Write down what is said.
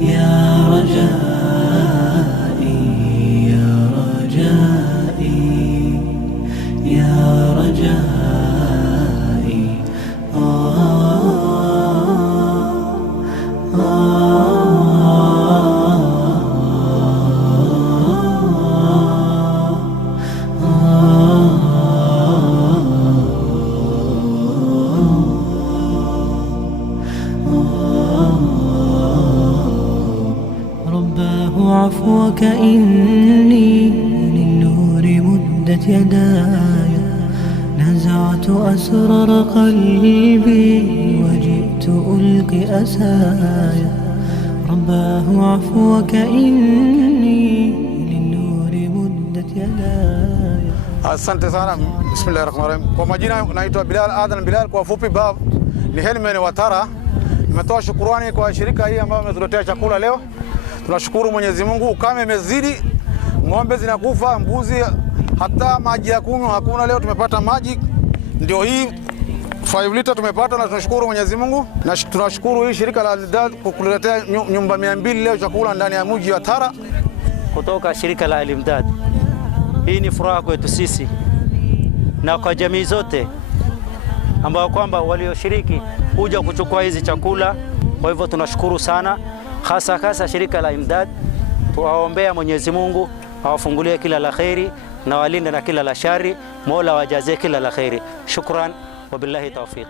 يا رجائي يا رجائي يا رجائي رباه عفوك إني للنور مدت يداي نزعت أسرار قلبي وجئت ألقي أسايا رباه عفوك إني للنور مدت يداي. Asante sana. Bismillahirrahmanirrahim. Kwa majina naitwa Bilal Adnan Bilal, kwa fupi Bab ni Helmen wa Tara. Nimetoa shukrani kwa shirika hii ambayo wametuletea chakula leo. Tunashukuru Mwenyezi Mungu, ukame imezidi, ng'ombe zinakufa, mbuzi, hata maji ya kunywa hakuna. Leo tumepata maji, ndio hii 5 lita tumepata, na tunashukuru Mwenyezi Mungu. Na tunashukuru hii shirika la Al-Imdad kukuletea nyumba 200 leo chakula ndani ya mji wa Tara kutoka shirika la Al-Imdad. Hii ni furaha kwetu sisi na kwa jamii zote ambao kwamba walioshiriki kuja kuchukua hizi chakula. Kwa hivyo tunashukuru sana, hasa shirika la Imdad. Tuwaombea Mwenyezi Mungu awafungulie kila la khairi na walinde na kila la shari. Mola wajazie kila la khairi. Shukran wa billahi tawfiq.